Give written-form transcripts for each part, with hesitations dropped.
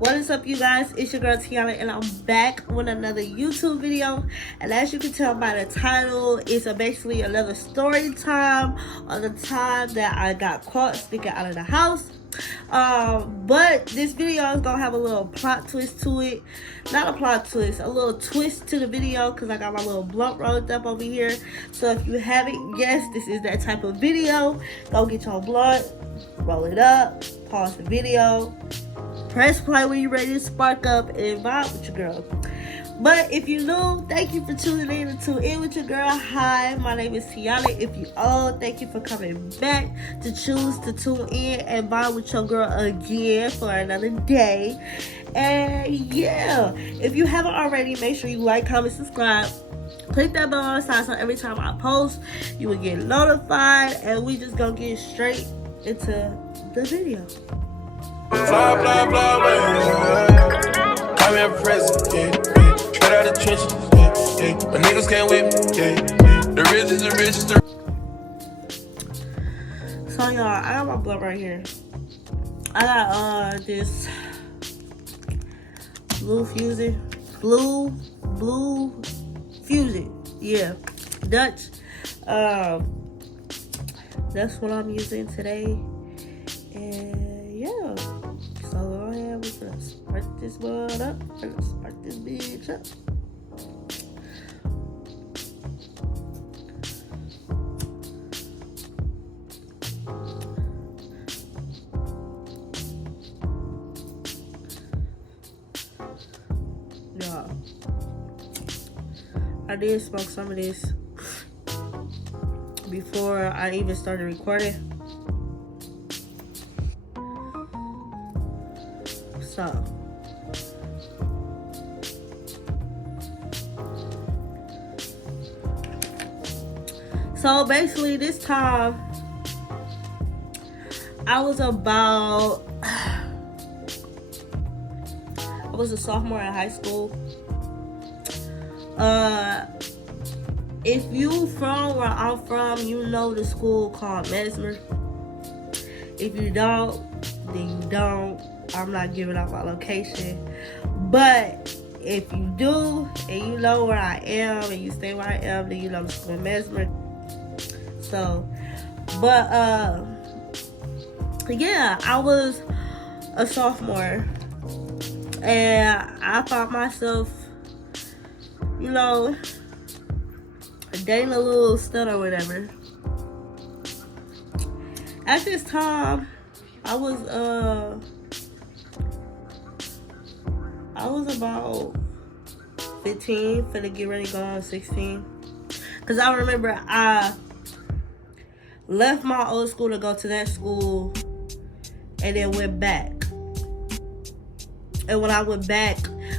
What is up, you guys? It's your girl Tiana, and I'm back with another YouTube video. And as you can tell by the title, it's basically another story time on the time that I got caught sneaking out of the house. But this video is gonna have a little plot twist to it. Not a plot twist, a little twist to the video, because I got my little blunt rolled up over here. So if you haven't guessed, this is that type of video. Go get your blunt, roll it up, pause the video, press play when you're ready to spark up and vibe with your girl. But if you new, thank you for tuning in to In With Your Girl. Hi, my name is Tiana. If you old, thank you for coming back to choose to tune in and vibe with your girl again for another day. And yeah, if you haven't already, make sure you like, comment, subscribe. Click that bell on the side so every time I post, you will get notified. And we just gonna get straight into the video. Fly, fly, fly away. I'm your president, yeah. Straight out the trenches, yeah. My niggas can't whip me, yeah. The richest, the richest, the So y'all, I got my blunt right here. I got this blue fusion, yeah, Dutch. That's what I'm using today, and yeah. So go ahead, we're gonna spark this bud up. We're gonna spark this bitch up. Y'all, I did smoke some of this before I even started recording. So basically this time I was a sophomore in high school. If you from where I'm from, you know the school called Mesmer. If you don't, then you don't. I'm not giving out my location. But if you do, and you know where I am, and you stay where I am, then you know the school Mesmer. So, but yeah, I was a sophomore, and I found myself, you know, dating a little stud or whatever. At this time, I was about 15, finna get ready to go on 16. Cause I remember I left my old school to go to that school and then went back. And when I went back,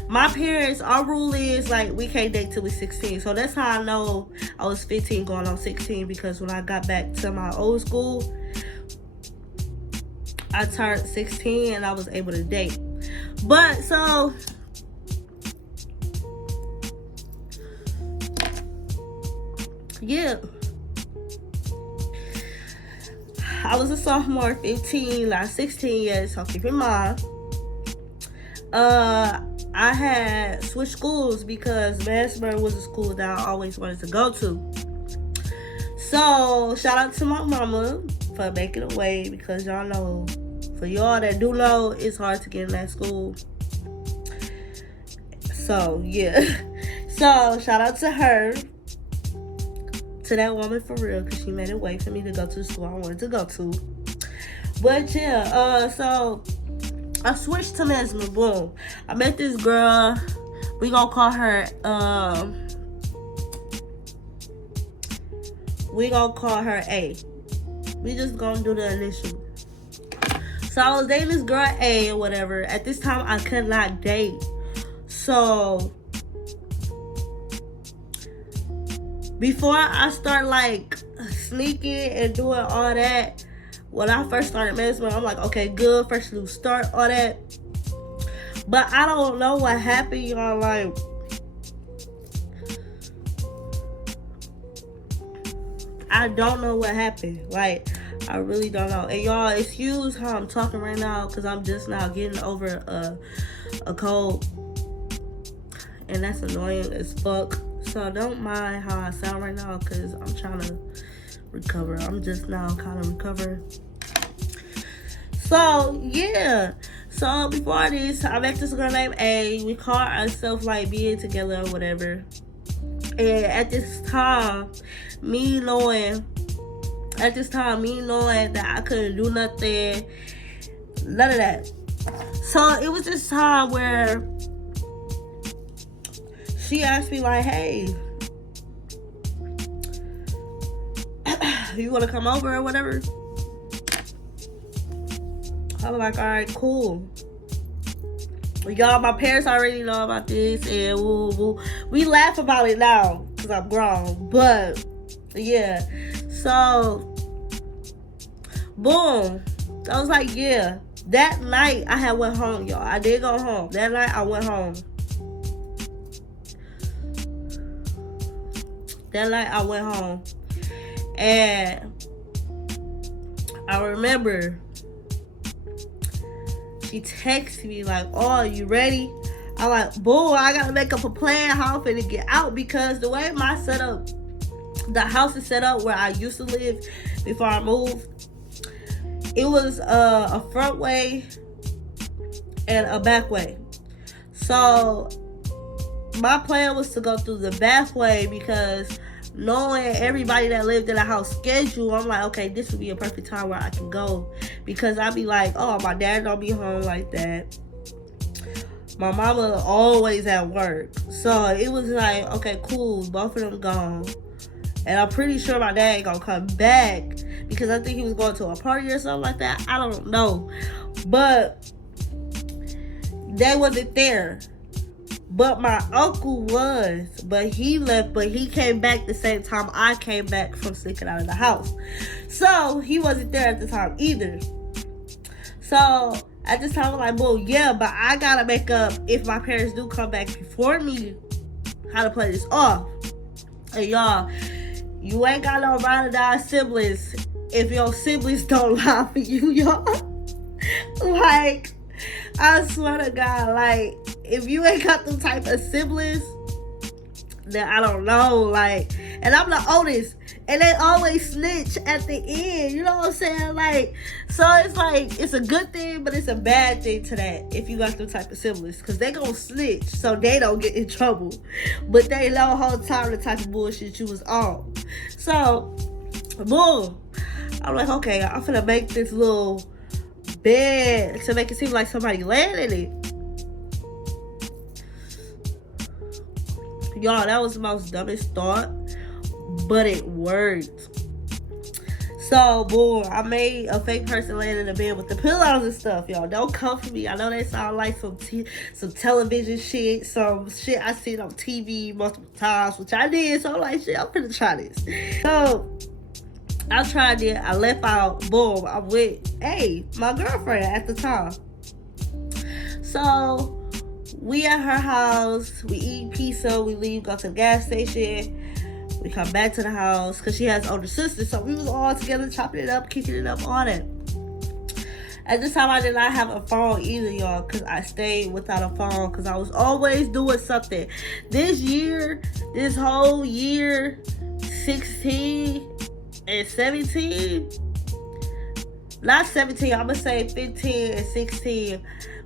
my parents, our rule is like we can't date till we're 16. So that's how I know I was 15 going on 16, because when I got back to my old school, I turned 16 and I was able to date. But so yeah, I was a sophomore, 15, not 16 yet, so keep in mind. I had switched schools because Mansburg was a school that I always wanted to go to. So shout out to my mama for making a way, because y'all know, for y'all that do know, it's hard to get in that school. So yeah, so shout out to her, to that woman for real, because she made a way for me to go to the school I wanted to go to. But yeah, so I switched to Mesmer. Boom. I met this girl. We gonna call her A. We just gonna do the initial. So I was dating this girl A or whatever. At this time I could not date. So before I start like sneaking and doing all that, when I first started Mesmer, I'm like, okay, good, first new start, all that. But I don't know what happened, y'all. Like, I don't know what happened. Like, I really don't know. And y'all, excuse how I'm talking right now, because I'm just now getting over a cold. And that's annoying as fuck. So don't mind how I sound right now, because I'm trying to recover. I'm just now kind of recovering. So, yeah. So, before this, I met this girl named A. We called ourselves, like, being together or whatever. And at this time, me knowing that I couldn't do nothing, none of that. So, it was this time where she asked me, like, hey, you want to come over or whatever? I was like, all right, cool. Y'all, my parents already know about this, and we laugh about it now because I'm grown. But yeah, so boom, I was like, yeah. That night I had went home, y'all. I did go home. That night I went home. And I remember she texted me like, oh, you ready? I'm like, boy, I gotta make up a plan how I'm finna get out, because the way my setup, the house is set up where I used to live before I moved, it was a front way and a back way. So my plan was to go through the back way, because knowing everybody that lived in the house schedule, I'm like, okay, this would be a perfect time where I can go, because I'd be like, oh, my dad don't be home like that. My mama always at work. So it was like, okay, cool, both of them gone. And I'm pretty sure my dad ain't gonna come back, because I think he was going to a party or something like that. I don't know. But they wasn't there. But my uncle was. But he left, but he came back the same time I came back from sneaking out of the house. So he wasn't there at the time either. So at this time, I'm like, well, yeah, but I gotta make up, if my parents do come back before me, how to play this off. And y'all, you ain't got no ride or die siblings if your siblings don't lie for you, y'all. Like, I swear to God, like, if you ain't got them type of siblings, then I don't know, like, and I'm the oldest, and they always snitch at the end, you know what I'm saying? Like, so it's like, it's a good thing, but it's a bad thing to that, if you got them type of siblings, because they gonna snitch, so they don't get in trouble, but they know the whole time the type of bullshit you was on. So, boom, I'm like, okay, I'm finna make this little bed to make it seem like somebody landed it. Y'all, that was the most dumbest thought, but it worked. So, boom, I made a fake person laying in the bed with the pillows and stuff, y'all. Don't come for me. I know they sound like some television shit, some shit I seen on TV multiple times, which I did. So I'm like, shit, I'm finna try this. So I tried it. I left out. Boom, I'm with, my girlfriend at the time. So we at her house. We eat pizza. We leave, go to the gas station. We come back to the house because she has older sisters. So we was all together chopping it up, kicking it up on it. At this time, I did not have a phone either, y'all, because I stayed without a phone because I was always doing something. This whole year, 16 and 17, not 17, I'm going to say 15 and 16,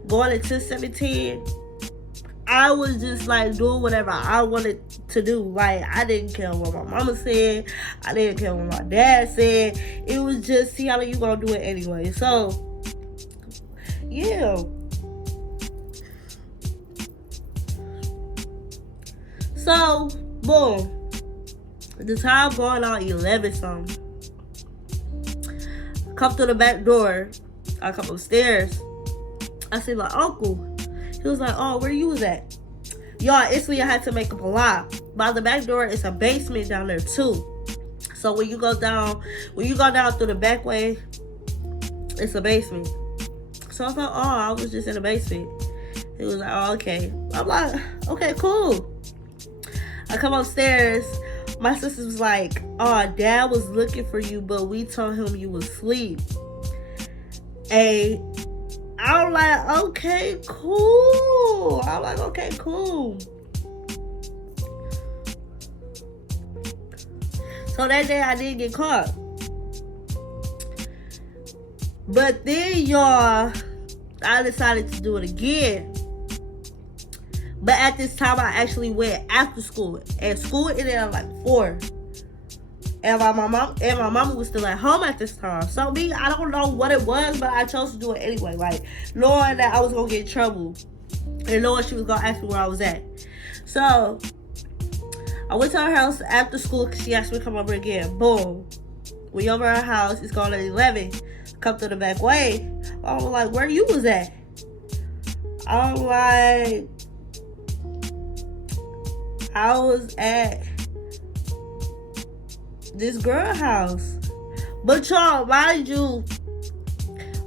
going into 17, I was just like doing whatever I wanted to do. Like, I didn't care what my mama said. I didn't care what my dad said. It was just, see how you gonna do it anyway. So, yeah. So, boom. The time going on 11 something. I come through the back door. I come upstairs. I see my uncle. He was like, oh, where you was at? Y'all, instantly I had to make up a lie. By the back door, it's a basement down there too. So when you go down through the back way, it's a basement. So I was like, oh, I was just in the basement. He was like, oh, okay. I'm like, okay, cool. I come upstairs. my sister was like, oh, dad was looking for you, but we told him you was asleep. And I'm like, okay, cool. So that day I didn't get caught. But then, y'all, I decided to do it again. But at this time, I actually went after school. And school ended at like 4. And my mama was still at home at this time. So me, I don't know what it was, but I chose to do it anyway. Like, knowing that I was going to get in trouble. And knowing she was going to ask me where I was at. So I went to her house after school because she asked me to come over again. Boom. We over her house. It's going at 11. Come through the back way. I was like, where you was at? I'm like, I was at this girl house. But y'all, mind you,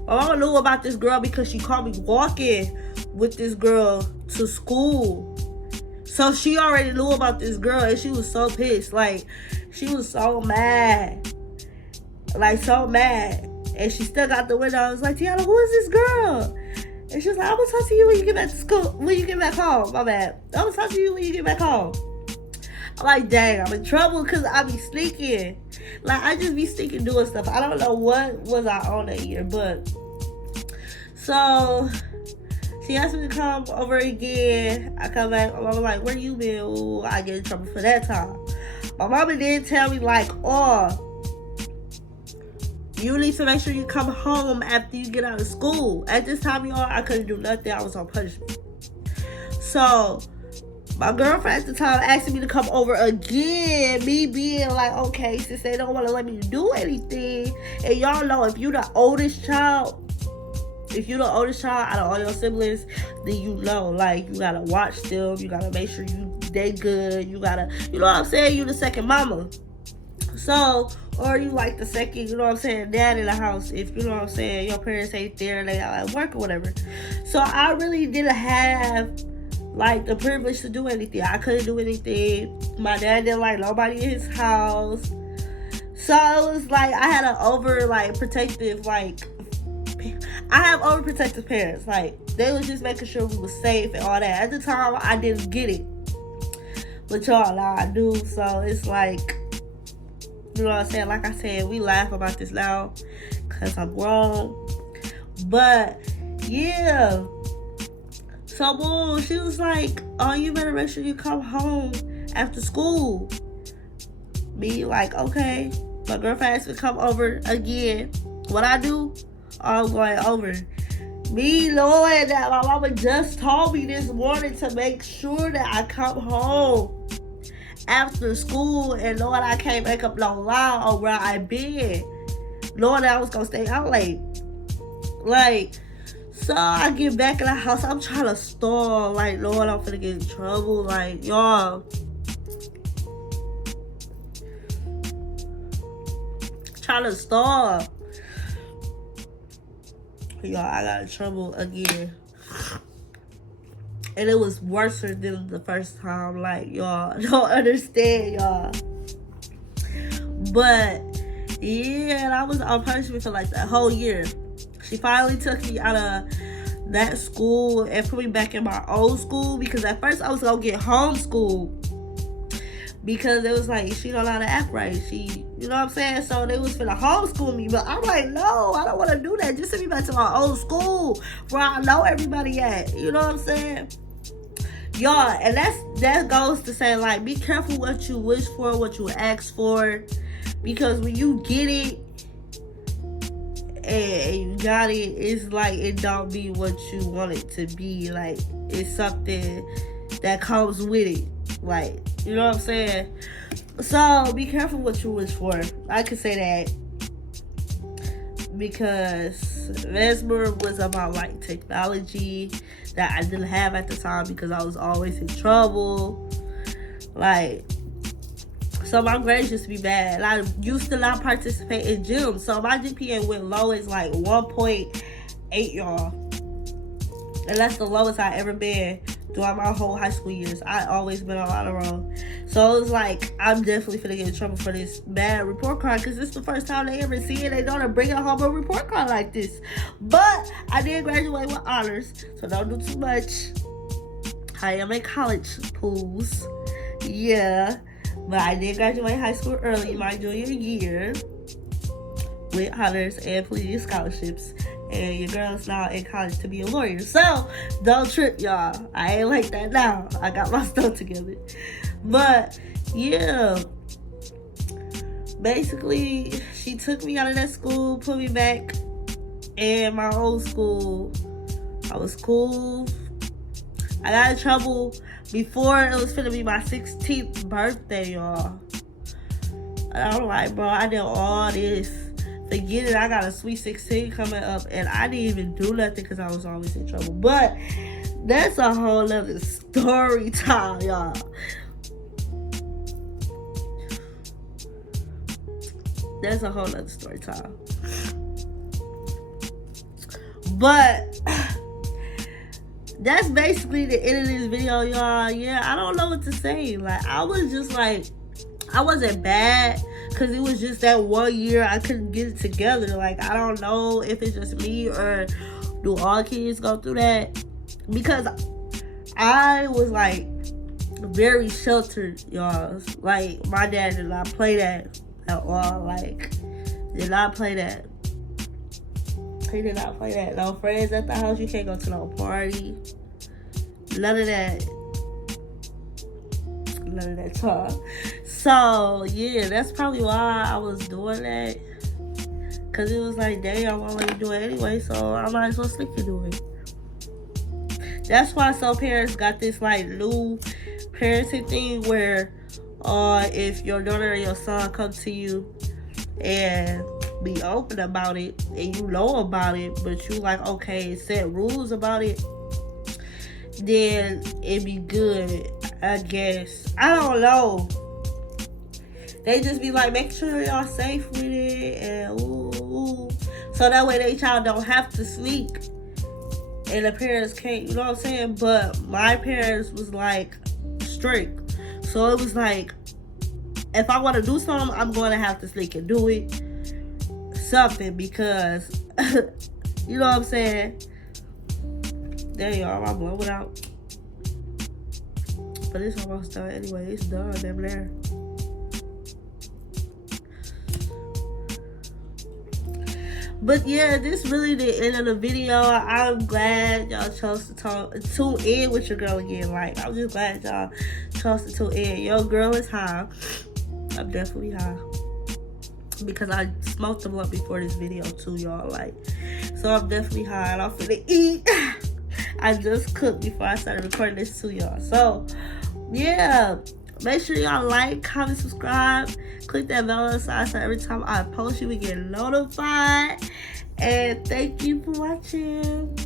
I don't know about this girl because she caught me walking with this girl to school. So she already knew about this girl and she was so pissed. Like, she was so mad. Like, so mad. And she stuck out the window. I was like, Tiana, who is this girl? And she was like, I'm gonna talk to you when you get back to school. When you get back home. My bad. I'm gonna talk to you when you get back home. I'm like, dang, I'm in trouble because I be sneaking. Like, I just be sneaking doing stuff. I don't know what was I on that year, but. So, she asked me to come over again. I come back. My mama like, where you been? Ooh, I get in trouble for that time. My mama did tell me, like, oh, you need to make sure you come home after you get out of school. At this time, y'all, I couldn't do nothing. I was on punishment. So, my girlfriend at the time asked me to come over again. Me being like, okay, since they don't want to let me do anything. And y'all know, if you the oldest child out of all your siblings, then you know, like, you gotta watch them. You gotta make sure they good. You gotta, you know what I'm saying? You the second mama. So, or you like the second, you know what I'm saying, dad in the house. If, you know what I'm saying, your parents ain't there and they out at work or whatever. So, I really didn't have, like, the privilege to do anything. I couldn't do anything. My dad didn't like nobody in his house. So, it was like, I had an overprotective parents. Like, they was just making sure we was safe and all that. At the time, I didn't get it. But y'all, now I do. So, it's like, you know what I'm saying? Like I said, we laugh about this now because I'm grown. But, yeah. So, boom, she was like, oh, you better make sure you come home after school. Me, like, okay. My girlfriend asked me to come over again. What I do? I'm going over. Me knowing that my mama just told me this morning to make sure that I come home after school and knowing I can't make up no lie on where I been. Knowing that I was going to stay out late. Like, so I get back in the house. I'm trying to stall. Like, knowing I'm finna get in trouble. Like, y'all. Trying to stall. Y'all, I got in trouble again. And it was worse than the first time. Like, y'all don't understand, y'all. But, yeah, and I was on punishment for like that whole year. She finally took me out of that school and put me back in my old school. Because at first I was going to get homeschooled. Because it was like, she don't know how to act right. She, you know what I'm saying? So they was finna homeschool me. But I'm like, no, I don't want to do that. Just send me back to my old school where I know everybody at. You know what I'm saying? Y'all, and that goes to say, like, be careful what you wish for, what you ask for. Because when you get it, and you got it, it's like it don't be what you want it to be. Like, it's something that comes with it. Like, you know what I'm saying? So, be careful what you wish for. I can say that. Because Mesmer was about, like, technology that I didn't have at the time because I was always in trouble. Like, so my grades used to be bad. I used to not participate in gym. So my GPA went low as like 1.8, y'all. And that's the lowest I ever been throughout my whole high school years. I always been on honor roll. So it was like, I'm definitely finna get in trouble for this bad report card, because this is the first time they ever see it. They don't bring home a report card like this. But I did graduate with honors, so don't do too much. I am in college, pools. Yeah. But I did graduate high school early, my junior year, with honors and plenty scholarships. And your girl's now in college to be a lawyer. So, don't trip, y'all. I ain't like that now. I got my stuff together. But, yeah. Basically, she took me out of that school, put me back in my old school. I was cool. I got in trouble before it was finna be my 16th birthday, y'all. And I'm like, bro, I did all this. Forget it, I got a sweet 16 coming up, and I didn't even do nothing because I was always in trouble. But that's a whole other story time, y'all. That's a whole other story time. But that's basically the end of this video, y'all. Yeah, I don't know what to say. Like, I was just like, I wasn't bad, because it was just that 1 year I couldn't get it together. Like, I don't know if it's just me or do all kids go through that. Because I was, like, very sheltered, y'all. Like, my dad did not play that at all. Like, did not play that. He did not play that. No friends at the house. You can't go to no party. None of that. None of that talk. So, yeah, that's probably why I was doing that. Because it was like, dang, I'm already doing it anyway, so I might as well stick to do it. That's why some parents got this, like, new parenting thing where if your daughter or your son come to you and be open about it, and you know about it, but you like, okay, set rules about it, then it'd be good, I guess. I don't know. They just be like, make sure y'all safe with it, and ooh. So that way they child don't have to sneak, and the parents can't, you know what I'm saying? But my parents was like strict. So it was like, if I want to do something, I'm going to have to sneak and do it. Something, because you know what I'm saying? There you are, I'm blowing out. But it's almost done anyway. It's done, damn there. But yeah, this really the end of the video. I'm glad y'all chose to tune in with your girl again. Like, I'm just glad y'all chose to tune in. Your girl is high. I'm definitely high, because I smoked them up before this video too, y'all. Like, so I'm definitely high, and I'm finna eat. I just cooked before I started recording this to y'all. So yeah, make sure y'all like, comment, subscribe, click that bell on the side so every time I post you we get notified. And thank you for watching.